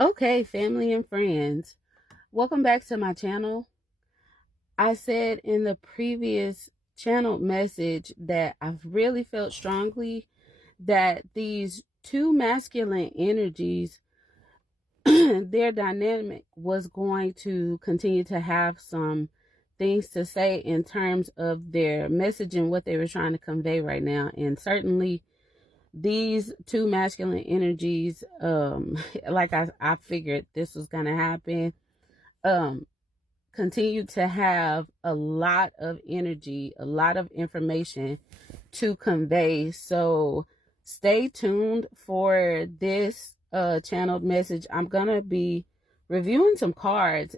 Okay, family and friends, welcome back to my channel. I said in the previous channel message that I've really felt strongly that these two masculine energies, their dynamic was going to continue to have some things to say in terms of their message and what they were trying to convey right now. And certainly these two masculine energies, like I figured this was going to happen, um, continue to have a lot of energy, a lot of information to convey. So stay tuned for this channeled message. I'm gonna be reviewing some cards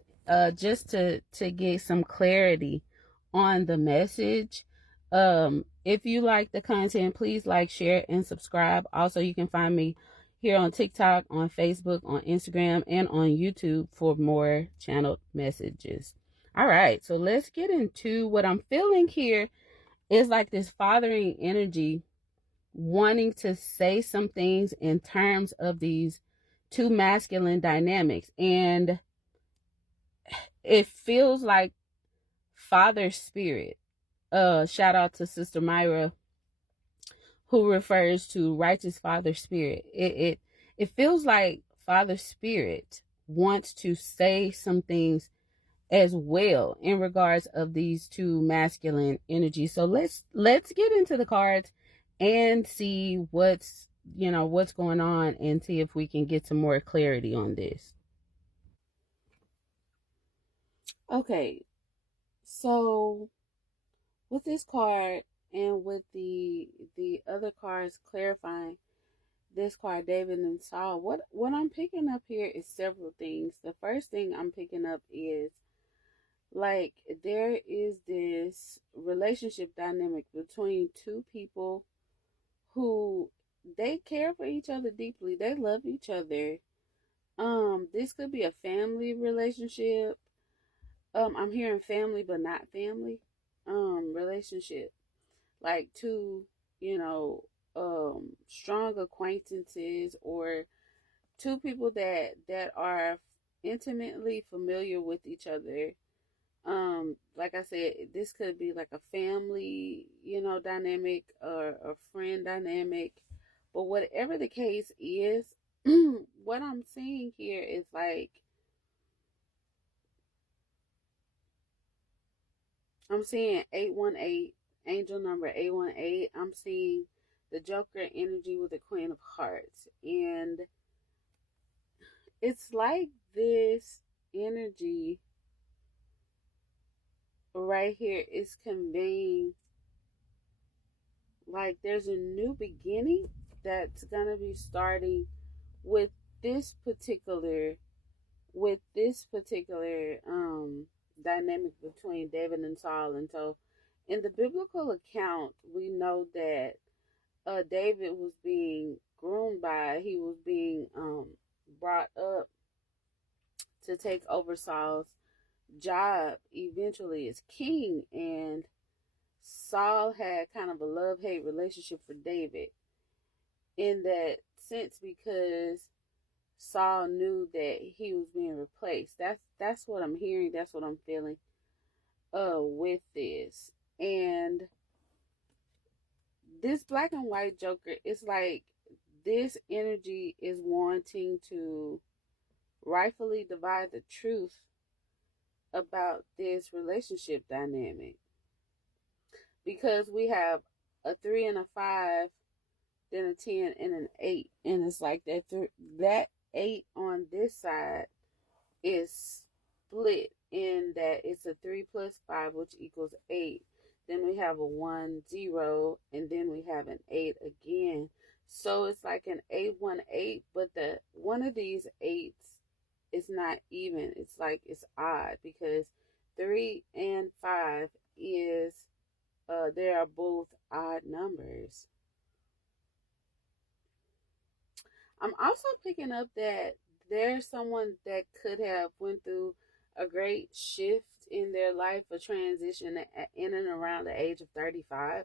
just to get some clarity on the message. If you like the content, please like, share, and subscribe. Also, you can find me here on TikTok, on Facebook, on Instagram, and on YouTube for more channeled messages. All right, so let's get into what I'm feeling here. Is like this fathering energy wanting to say some things in terms of these two masculine dynamics. And it feels like father spirit. Shout out to Sister Myra, who refers to righteous father spirit. It feels like father spirit wants to say some things as well in regards of these two masculine energies. So let's get into the cards and see what's going on and see if we can get some more clarity on this. Okay, so with this card and with the other cards clarifying this card, David and Saul, what I'm picking up here is several things. The first thing I'm picking up is like there is this relationship dynamic between two people who they care for each other deeply. They love each other. This could be a family relationship. I'm hearing family but not family relationship. Like two, you know, strong acquaintances, or two people that are intimately familiar with each other. Like I said, this could be like a family, dynamic, or a friend dynamic. But whatever the case is, what I'm seeing here is like I'm seeing 818, angel number 818. I'm seeing the Joker energy with the Queen of Hearts. And it's like this energy right here is conveying like there's a new beginning that's gonna be starting with this particular dynamic between David and Saul. And so in the biblical account we know that David was being groomed by, he was being brought up to take over Saul's job eventually as king. And Saul had kind of a love-hate relationship for David in that sense, because Saul knew that he was being replaced. That's what I'm hearing. That's what I'm feeling with this. And this black and white Joker is like this energy is wanting to rightfully divide the truth about this relationship dynamic, because we have a 3 and a 5, then a 10 and an 8, and it's like that 8 on this side is split in that it's a 3 plus 5, which equals 8. Then we have a 1 0, and then we have an 8 again. So it's like an 8 1 8, but the one of these 8s is not even. It's like it's odd, because 3 and 5 is they are both odd numbers. I'm also picking up that there's someone that could have went through a great shift in their life, a transition in and around the age of 35.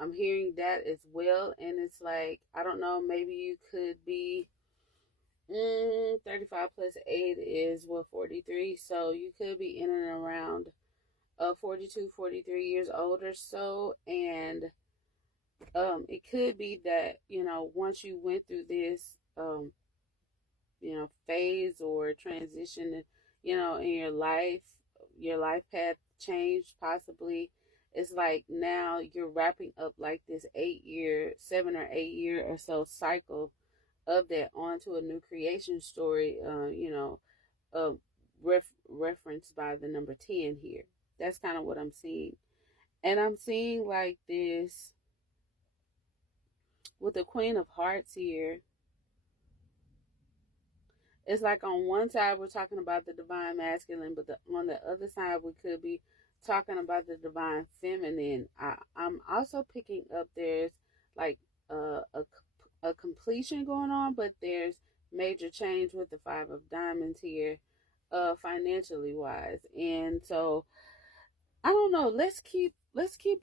I'm hearing that as well. And it's like, I don't know, maybe you could be 35 35 plus 8 is what, 43. So you could be in and around 42, 43 years old or so. And it could be that, once you went through this, phase or transition, in your life path changed possibly. It's like now you're wrapping up like this 7 or 8 year or so cycle of that onto a new creation story, uh, referenced by the number 10 here. That's kind of what I'm seeing. And I'm seeing like this with the Queen of Hearts here. It's like on one side we're talking about the divine masculine, but on the other side we could be talking about the divine feminine. I'm also picking up there's like a completion going on, but there's major change with the Five of Diamonds here, financially wise. And so I don't know. Let's keep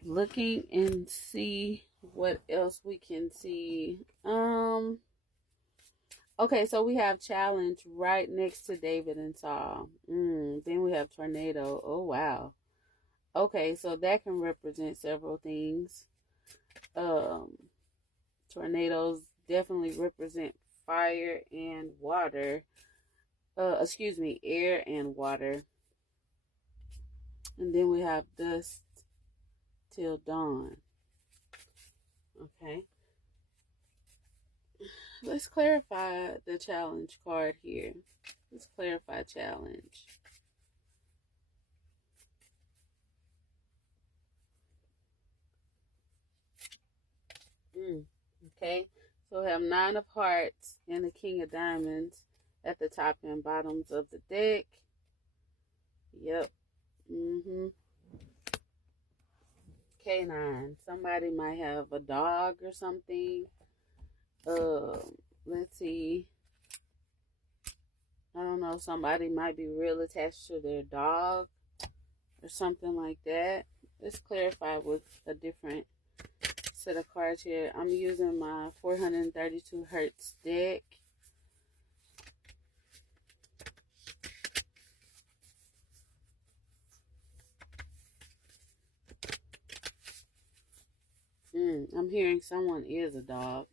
looking and see what else we can see. Okay, so we have challenge right next to David and Saul. Then we have tornado. Oh, wow. Okay, so that can represent several things. Tornadoes definitely represent fire and water. Air and water. And then we have dust till dawn. Okay. Let's clarify the challenge card here. Let's clarify challenge. Okay, so we have Nine of Hearts and the King of Diamonds at the top and bottoms of the deck. Yep. K9. Somebody might have a dog or something. Let's see. I don't know. Somebody might be real attached to their dog or something like that. Let's clarify with a different set of cards here. I'm using my 432 Hertz deck. I'm hearing someone is a dog.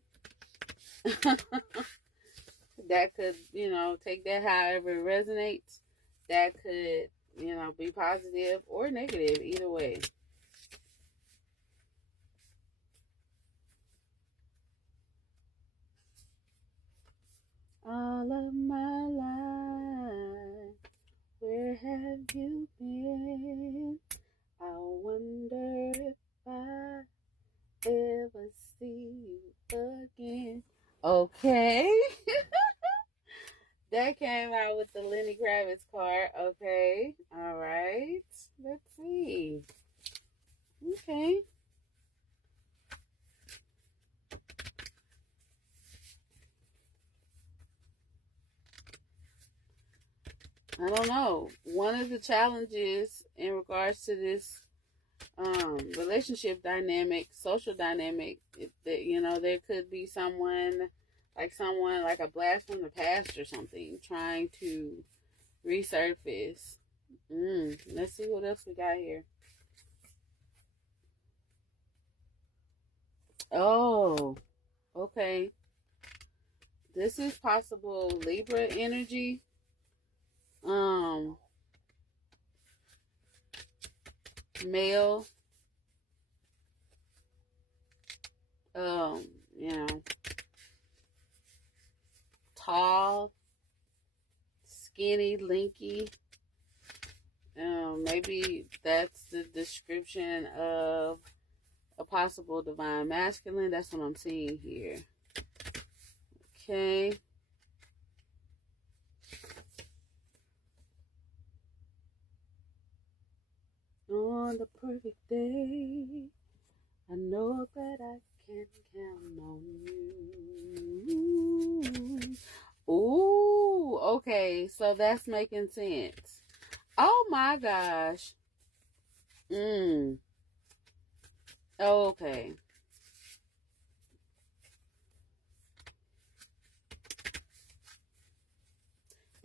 That could, take that however it resonates. That could, be positive or negative, either way. All of my life, where have you been? I wonder if I ever see you again. Okay. That came out with the Lenny Kravitz card. Okay. All right. Let's see. Okay. I don't know. One of the challenges in regards to this relationship dynamic, social dynamic, that there could be someone like a blast from the past or something trying to resurface. Let's see what else we got here. Oh, okay. This is possible Libra energy. Male. Tall, skinny, lanky. Maybe that's the description of a possible divine masculine. That's what I'm seeing here. Okay. On the perfect day, I know that I can count on you. Ooh, okay, so that's making sense. Oh my gosh. Okay.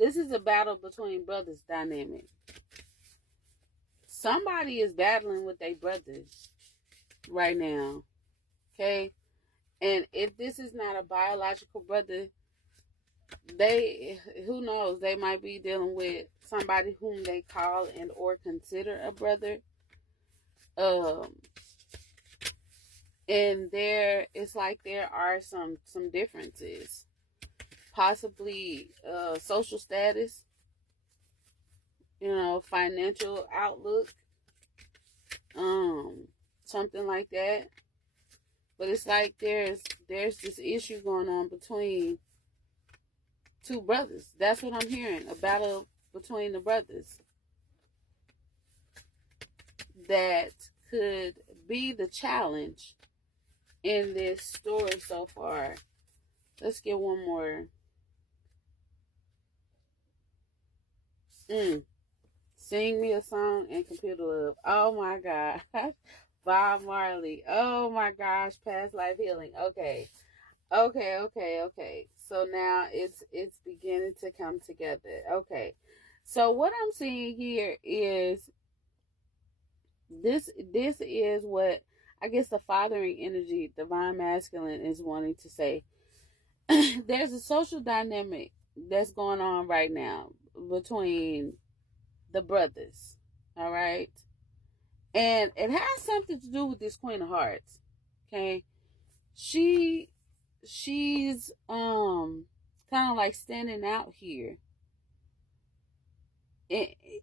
This is a battle between brothers dynamic. Somebody is battling with their brothers right now. Okay? And if this is not a biological brother, who knows, they might be dealing with somebody whom they call and or consider a brother. And it's like there are some differences, possibly social status, financial outlook, something like that. But it's like there's this issue going on between two brothers. That's what I'm hearing, a battle between the brothers that could be the challenge in this story so far. Let's get one more. Sing Me a Song and Computer Love. Oh my gosh. Bob Marley. Oh my gosh. Past life healing. Okay. So now it's beginning to come together. Okay. So what I'm seeing here is this is what I guess the fathering energy, divine masculine, is wanting to say. There's a social dynamic that's going on right now between the brothers. All right. And it has something to do with this Queen of Hearts. Okay. She's kind of like standing out here.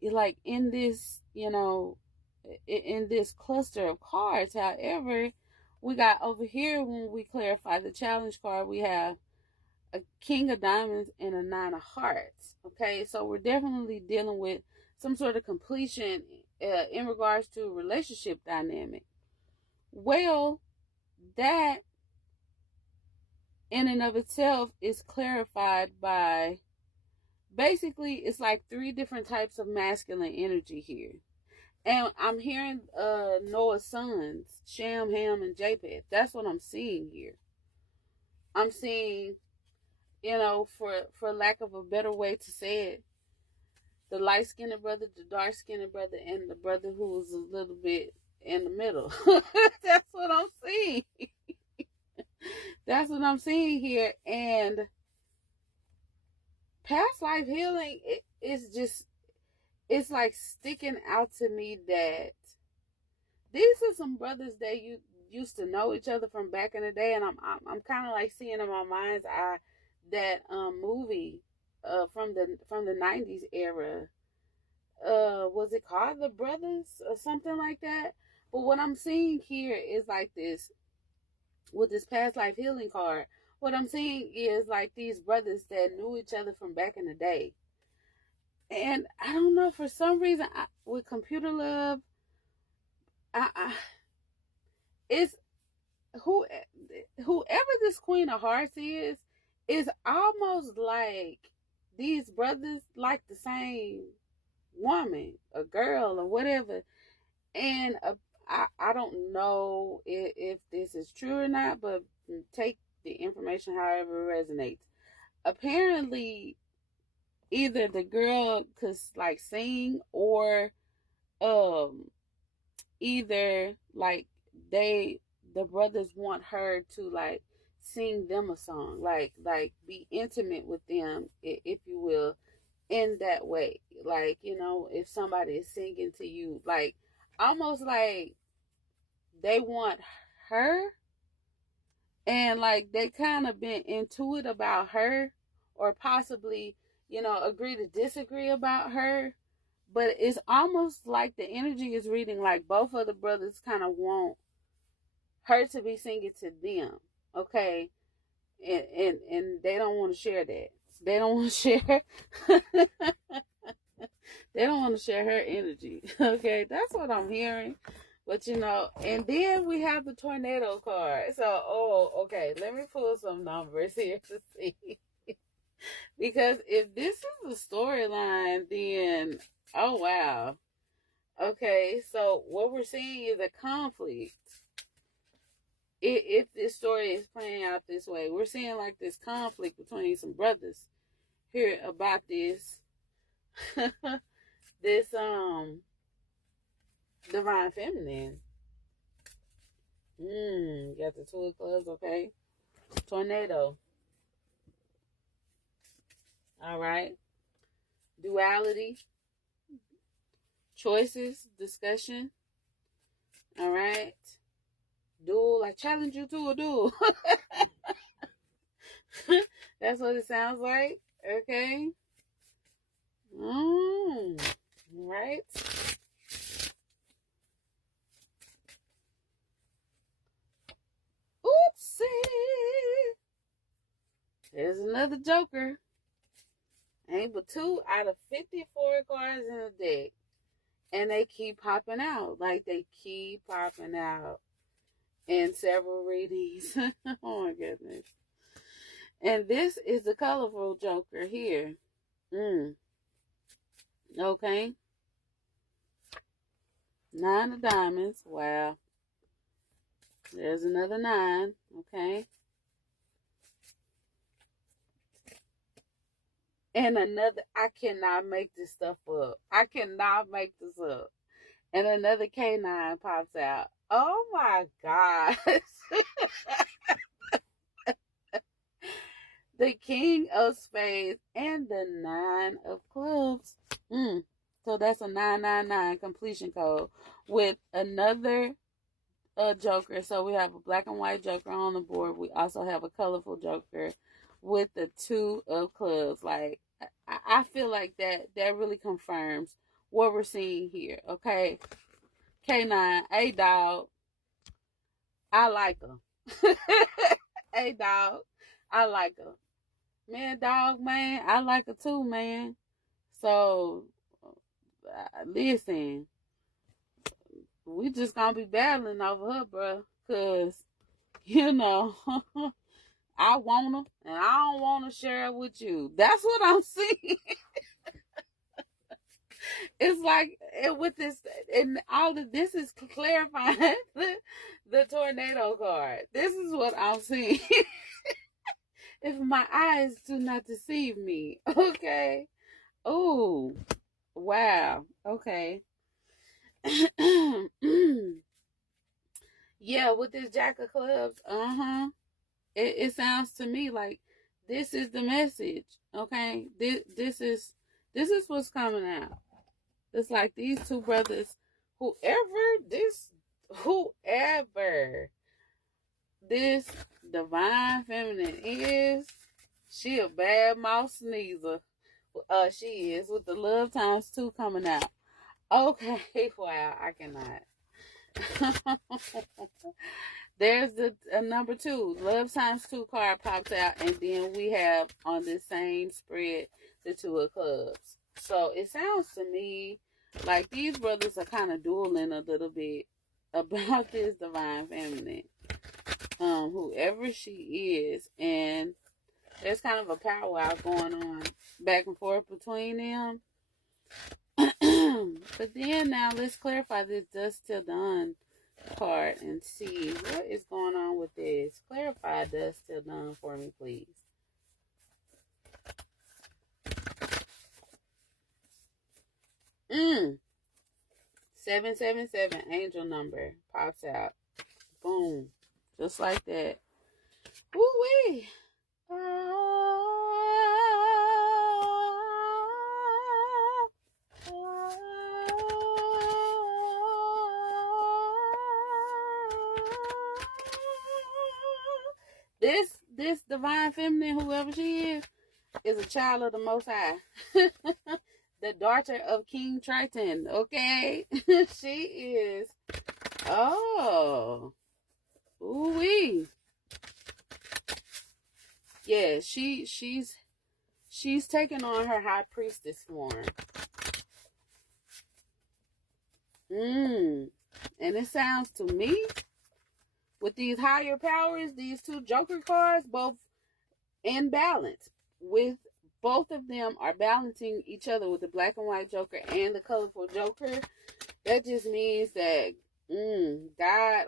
Like in this, in this cluster of cards. However, we got over here, when we clarify the challenge card, we have a King of Diamonds and a Nine of Hearts. Okay, so we're definitely dealing with some sort of completion in regards to a relationship dynamic. Well, that in and of itself is clarified by, basically, it's like 3 different types of masculine energy here. And I'm hearing Noah's sons, Shem, Ham, and Japheth. That's what I'm seeing here. I'm seeing, for lack of a better way to say it, the light-skinned brother, the dark-skinned brother, and the brother who was a little bit in the middle. That's what I'm seeing. That's what I'm seeing here. And past life healing, it's like sticking out to me that these are some brothers that you used to know each other from back in the day, and I'm kind of like seeing in my mind's eye that movie from the 90s era. Was it called The Brothers or something like that? But what I'm seeing here is like this, with this past life healing card, what I'm seeing is like these brothers that knew each other from back in the day. And I don't know, for some reason, with Computer Love, it's whoever this Queen of Hearts is almost like these brothers like the same woman, a girl, or whatever. And I don't know if this is true or not, but take the information however it resonates. Apparently, either the girl could like sing, or either like the brothers want her to like sing them a song, like be intimate with them, if you will, in that way. Like, if somebody is singing to you, like almost like they want her, and like they kind of been into it about her, or possibly, agree to disagree about her. But it's almost like the energy is reading like both of the brothers kind of want her to be singing to them. Okay. And they don't want to share that. They don't want to share. They don't want to share her energy. Okay. That's what I'm hearing. But and then we have the tornado card. So, okay. Let me pull some numbers here to see. Because if this is the storyline, then, oh, wow. Okay, so what we're seeing is a conflict. If this story is playing out this way, we're seeing like this conflict between some brothers here about this this divine feminine. Got the Two of Clubs, okay. Tornado. All right. Duality. Choices. Discussion. All right. Duel. I challenge you to a duel. That's what it sounds like. Okay. Right. Oopsie. There's another Joker. Ain't but 2 out of 54 cards in the deck. And they keep popping out. Like, they keep popping out in several readings. Oh my goodness. And this is the colorful Joker here. Okay. 9 of Diamonds. Wow. There's another 9. Okay. And another, I cannot make this stuff up. I cannot make this up. And another K9 pops out. Oh my gosh. The King of Spades and the 9 of Clubs. So that's a 999 completion code with another Joker. So we have a black and white Joker on the board. We also have a colorful Joker with the 2 of Clubs. Like, I feel like that really confirms what we're seeing here. Okay. K9, hey dog, I like her. Hey dog, I like her. Man, dog, man, I like her too, man. So, listen, we just gonna be battling over her, bro. Cause, you know, I want her, and I don't want to share it with you. That's what I'm seeing. It's like, with this, and all of this is clarifying the tornado card. This is what I'm seeing. If my eyes do not deceive me. Okay. Oh, wow. Okay. Yeah, with this Jack of Clubs, it sounds to me like this is the message. Okay. This is what's coming out. It's like these 2 brothers, whoever this divine feminine is, she a bad mouth sneezer. She is, with the love times 2 coming out. Okay, wow, I cannot. There's the number 2, love times 2 card pops out, and then we have on this same spread the 2 of Clubs. So it sounds to me like these brothers are kind of dueling a little bit about this divine feminine. Whoever she is, and there's kind of a powwow going on back and forth between them. But then now let's clarify this Dust Till Dawn card and see what is going on with this. Clarify Dust Till Dawn for me, please. 777 angel number pops out. Boom. Just like that. Woo-wee. This divine feminine, whoever she is a child of the Most High. The daughter of King Triton, okay? She is. Oh. Ooh-wee. Yeah, she's taking on her high priestess form. And it sounds to me, with these higher powers, these 2 Joker cards, both in balance, with both of them are balancing each other with the black and white Joker and the colorful Joker. That just means that God,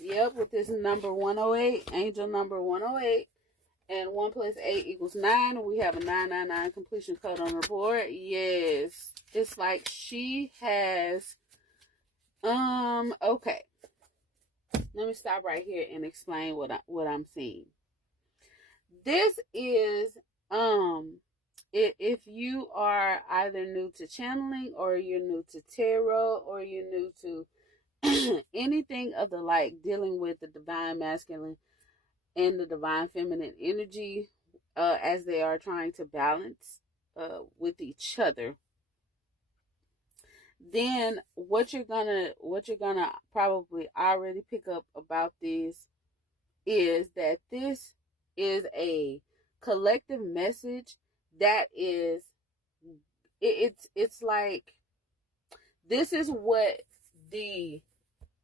yep, with this number 108, angel number 108, And 1 plus 8 equals 9. And we have a 999 completion code on the board. Yes. It's like she has, okay. Let me stop right here and explain what I'm seeing. This is, if you are either new to channeling, or you're new to tarot, or you're new to anything of the like dealing with the divine masculine and the divine feminine energy, as they are trying to balance with each other, then what you're gonna probably already pick up about this is that this is a collective message that is, it's like, this is what the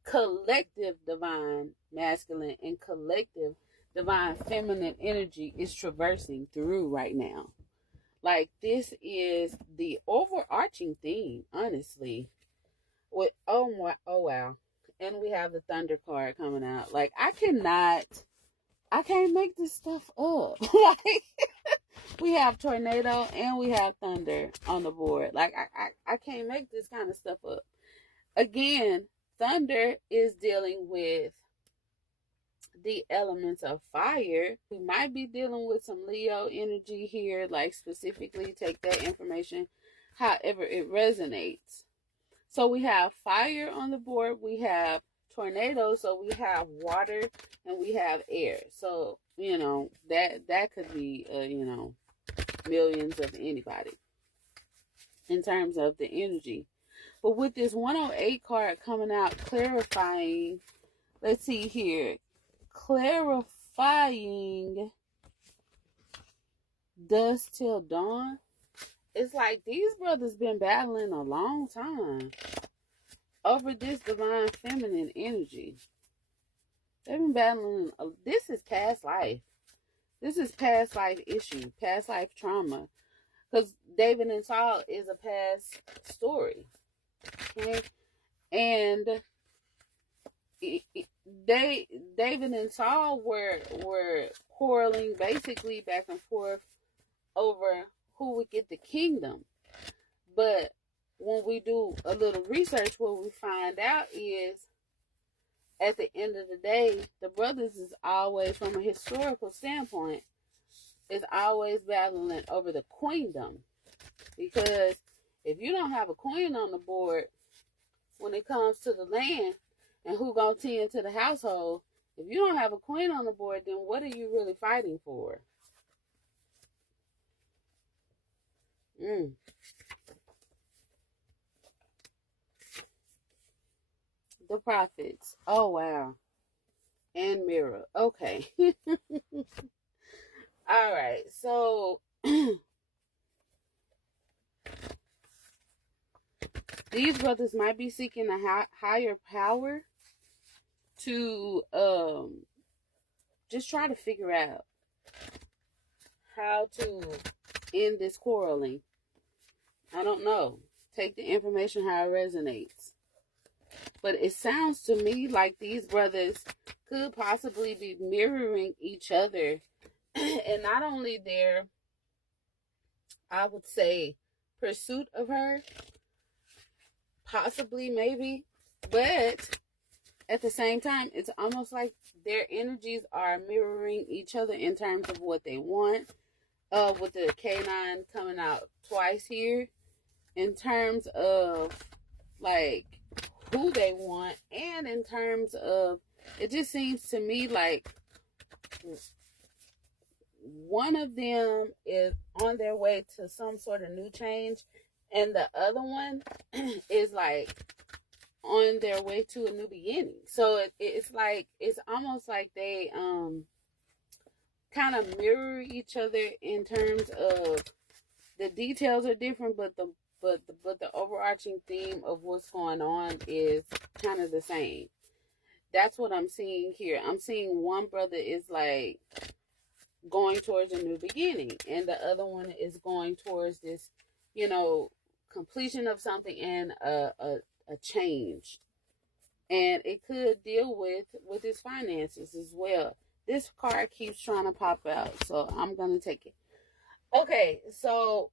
collective divine masculine and collective divine feminine energy is traversing through right now. Like, this is the overarching theme, honestly. With oh wow. And we have the Thunder card coming out. Like, I can't make this stuff up. Like, we have tornado and we have thunder on the board. Like, I can't make this kind of stuff up. Again, thunder is dealing with the elements of fire. We might be dealing with some Leo energy here, like specifically take that information however it resonates. So we have fire on the board, we have tornadoes, so we have water, and we have air. So, that could be, millions of anybody in terms of the energy. But with this 108 card coming out, clarifying, let's see here, clarifying dusk till dawn. It's like these brothers been battling a long time over this divine feminine energy. They've been battling. This is past life. This is past life issue, past life trauma. Because David and Saul is a past story. Okay? And David and Saul were quarreling basically back and forth over who would get the kingdom. But when we do a little research, what we find out is, at the end of the day, the brothers is always, from a historical standpoint, is always battling over the queendom. Because if you don't have a queen on the board when it comes to the land and who gonna tend to the household, if you don't have a queen on the board, then what are you really fighting for? The prophets. Oh, wow. And mirror. Okay. All right. So these brothers might be seeking a higher power to just try to figure out how to end this quarreling. I don't know. Take the information how it resonates. But it sounds to me like these brothers could possibly be mirroring each other. And not only their, I would say, pursuit of her, possibly, maybe, but at the same time, it's almost like their energies are mirroring each other in terms of what they want. With the K9 coming out twice here, in terms of like who they want, and in terms of, it just seems to me like one of them is on their way to some sort of new change, and the other one is like on their way to a new beginning. So it's like, it's almost like they kind of mirror each other in terms of the details are different, but the overarching theme of what's going on is kind of the same. That's what I'm seeing here. I'm seeing one brother is like going towards a new beginning, and the other one is going towards this, completion of something and a change. And it could deal with his finances as well. This card keeps trying to pop out, so I'm going to take it. Okay, so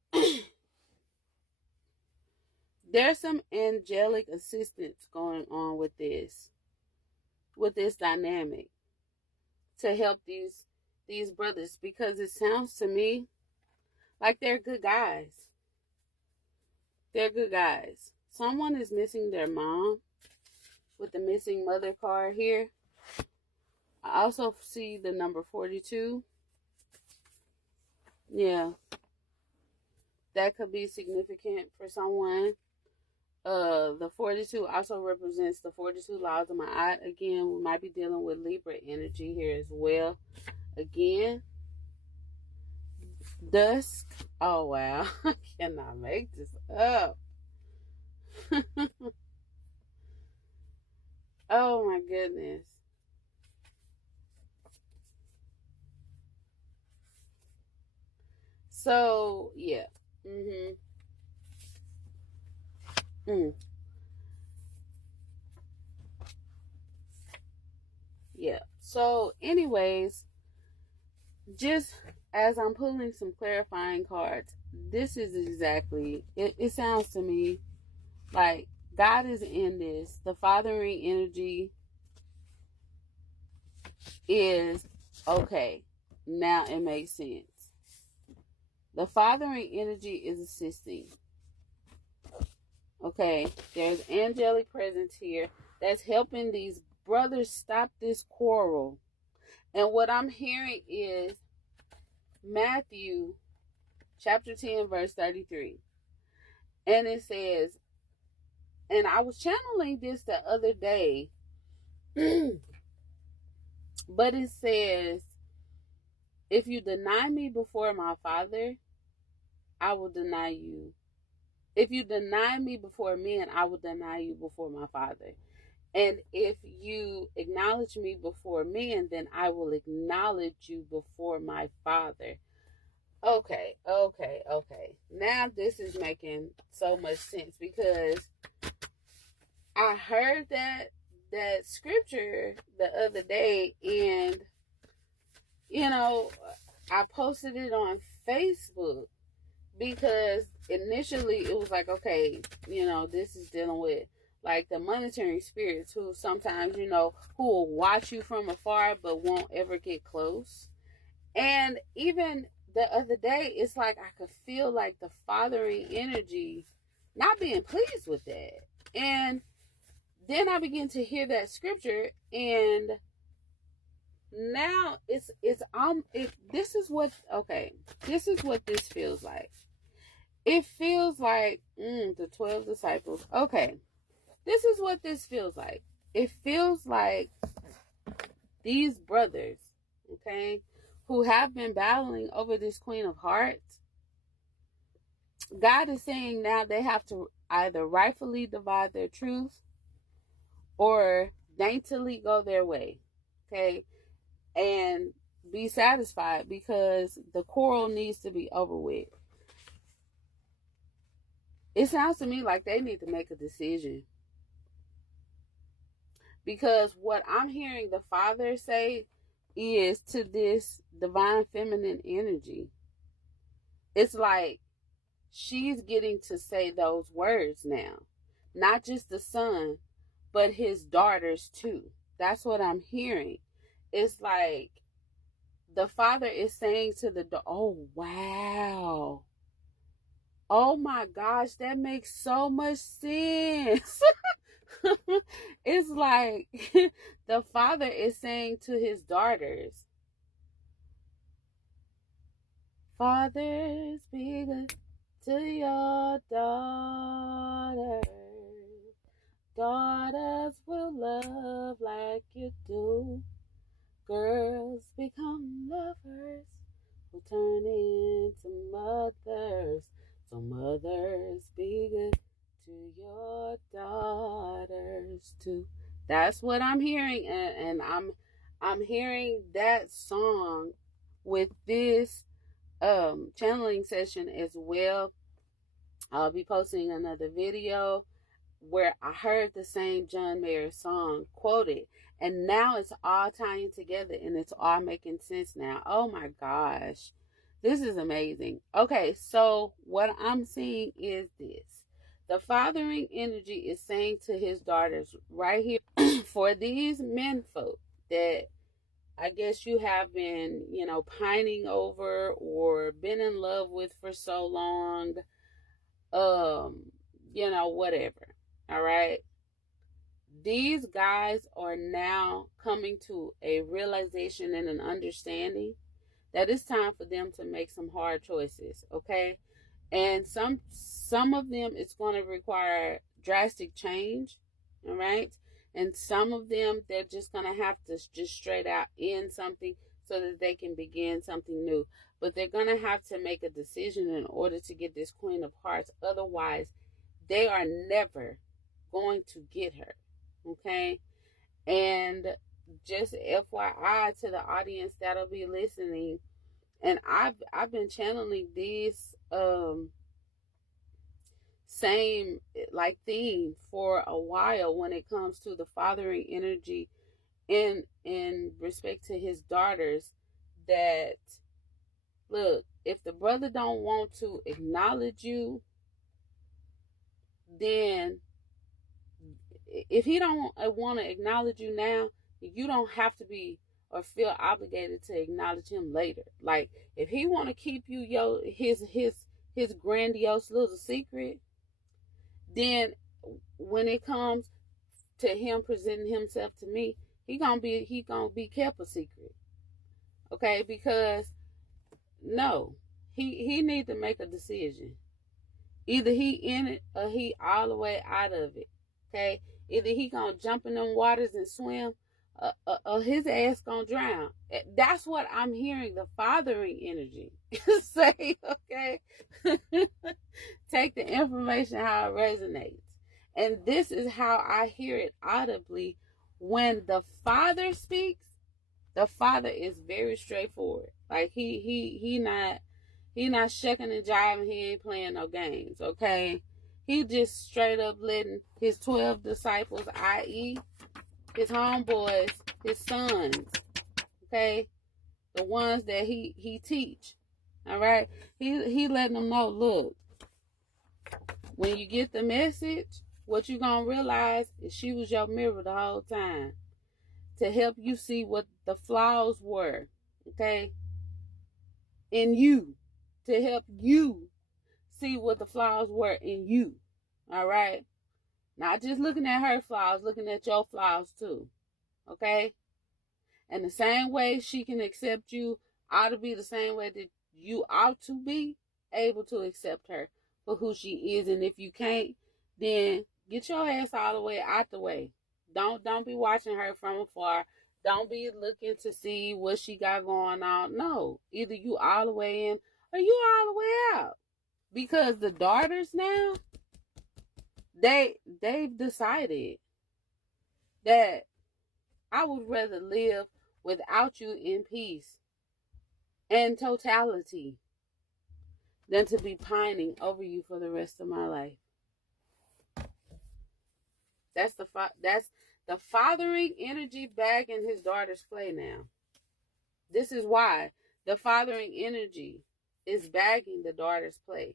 there's some angelic assistance going on with this dynamic to help these brothers, because it sounds to me like they're good guys. They're good guys. Someone is missing their mom with the missing mother card here. I also see the number 42. Yeah. That could be significant for someone. The 42 also represents the 42 laws of Ma'at. Again, we might be dealing with Libra energy here as well. Again, dusk. Oh, wow. I cannot make this up. Oh, my goodness. So, yeah. Yeah. So, anyways, just as I'm pulling some clarifying cards, this is exactly, it sounds to me like God is in this. The fathering energy is okay. Now it makes sense. The fathering energy is assisting. Okay, there's angelic presence here that's helping these brothers stop this quarrel. And what I'm hearing is Matthew chapter 10, verse 33. And it says, and I was channeling this the other day, but it says, if you deny me before my Father, I will deny you. If you deny me before men, I will deny you before my Father. And if you acknowledge me before men, then I will acknowledge you before my Father. Okay. Now this is making so much sense, because I heard that scripture the other day, and I posted it on Facebook, because initially it was like, okay, this is dealing with like the monitoring spirits, who sometimes, who will watch you from afar but won't ever get close. And even the other day, it's like I could feel like the fathering energy not being pleased with that. And then I began to hear that scripture, and now this is what this feels like. It feels like the 12 disciples. Okay, this is what this feels like. It feels like these brothers, okay, who have been battling over this Queen of Hearts, God is saying now they have to either rightfully divide their truth or daintily go their way, okay, and be satisfied, because the quarrel needs to be over with. It sounds to me like they need to make a decision, because what I'm hearing the Father say is to this divine feminine energy, it's like she's getting to say those words now. Not just the son, but his daughters too. That's what I'm hearing. It's like the Father is saying to oh, wow. Oh my gosh, that makes so much sense. It's like the Father is saying to his daughters, fathers, be good to your daughters. Daughters will love like you do. Girls become lovers, will turn into mothers. So mothers, be good to your daughters too. That's what I'm hearing, and I'm hearing that song with this channeling session as well. I'll be posting another video where I heard the same John Mayer song quoted, And now it's all tying together and it's all making sense now. Oh my gosh. This is amazing. Okay, so what I'm seeing is this. The fathering energy is saying to his daughters right here, for these men folk that I guess you have been, pining over or been in love with for so long, whatever. All right. These guys are now coming to a realization and an understanding that it's time for them to make some hard choices, okay? And some of them it's going to require drastic change, all right? And some of them they're just going to have to just straight out end something so that they can begin something new. But they're going to have to make a decision in order to get this Queen of Hearts. Otherwise, they are never going to get her, okay? And just FYI to the audience that'll be listening, and I've been channeling this same like theme for a while when it comes to the fathering energy in respect to his daughters. That look, if the brother don't want to acknowledge you, then if he don't want to acknowledge you now, you don't have to be or feel obligated to acknowledge him later. Like if he want to keep you his grandiose little secret, then when it comes to him presenting himself to me, he gonna be kept a secret, okay? Because no, he need to make a decision. Either he in it or he all the way out of it, okay? Either he gonna jump in them waters and swim, or his ass gonna drown. That's what I'm hearing the fathering energy say, okay? Take the information how it resonates. And this is how I hear it audibly. When the father speaks, the father is very straightforward. Like he not shucking and jiving. He ain't playing no games, okay? He just straight up letting his 12 disciples, i.e. his homeboys, his sons, okay? The ones that he teach, all right? He letting them know, look, when you get the message, what you gonna realize is she was your mirror the whole time to help you see what the flaws were, okay? In you, to help you see what the flaws were in you, all right? Not just looking at her flaws, looking at your flaws too, okay? And the same way she can accept you ought to be the same way that you ought to be able to accept her for who she is. And if you can't, then get your ass all the way out the way. Don't be watching her from afar. Don't be looking to see what she got going on. No, either you all the way in or you all the way out. Because the daughters now, they've decided that I would rather live without you in peace and totality than to be pining over you for the rest of my life. That's the fathering energy back in his daughter's play now. This is why the fathering energy is bagging the daughter's play.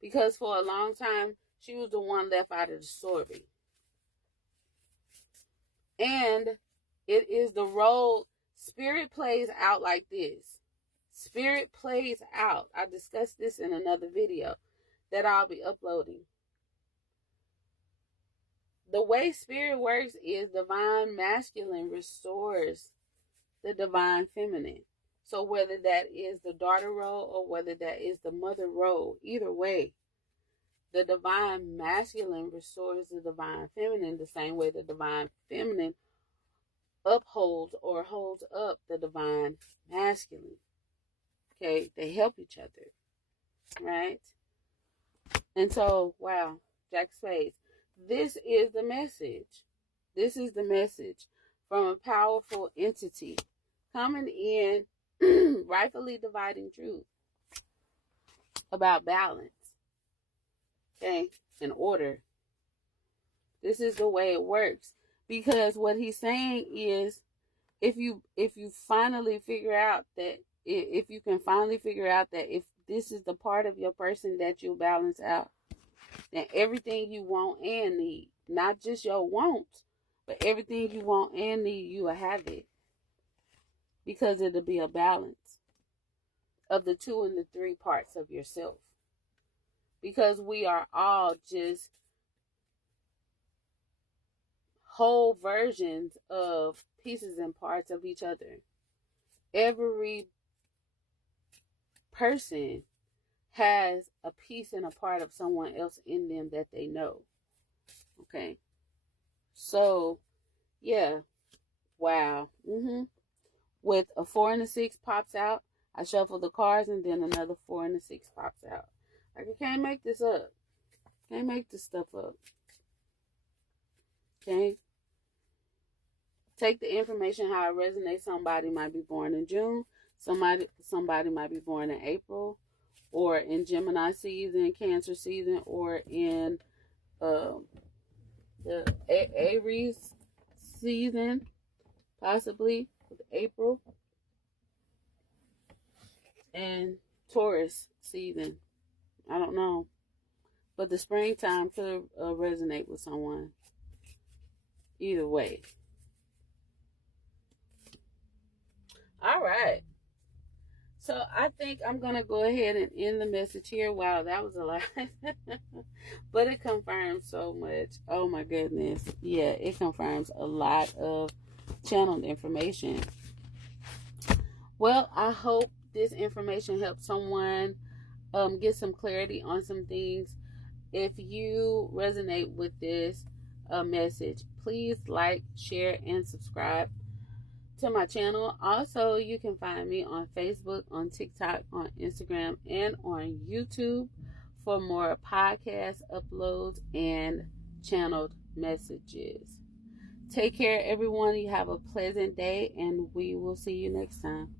Because for a long time, she was the one left out of the story. And it is the role spirit plays out like this. Spirit plays out. I discussed this in another video that I'll be uploading. The way spirit works is divine masculine restores the divine feminine. So whether that is the daughter role or whether that is the mother role, either way, the divine masculine restores the divine feminine the same way the divine feminine upholds or holds up the divine masculine. Okay, they help each other, right? And so, wow, Jack Spades. This is the message. This is the message from a powerful entity coming in, rightfully dividing truth about balance, okay, and order. This is the way it works Because what he's saying is, if you finally figure out that, if you can finally figure out that if this is the part of your person that you balance out, then everything you want and need, not just your wants, but everything you want and need, you will have it. Because it'll be a balance of the 2 and the 3 parts of yourself. Because we are all just whole versions of pieces and parts of each other. Every person has a piece and a part of someone else in them that they know. Okay. So, yeah. Wow. With a 4 and a 6 pops out, I shuffle the cards, and then another 4 and a 6 pops out. Like, I can't make this up. Can't make this stuff up. Okay? Take the information how it resonates. Somebody might be born in June. Somebody might be born in April, or in Gemini season, Cancer season, or in the Aries season, possibly with April, and Taurus season. I don't know, but the springtime could resonate with someone. Either way. All right. So I think I'm going to go ahead and end the message here. Wow, that was a lot. But it confirms so much. Oh my goodness. Yeah, it confirms a lot of channeled information. Well, I hope this information helps someone get some clarity on some things. If you resonate with this message, please like, share, and subscribe to my channel. Also, you can find me on Facebook, on TikTok, on Instagram, and on YouTube for more podcast uploads and channeled messages. Take care, everyone. You have a pleasant day, and we will see you next time.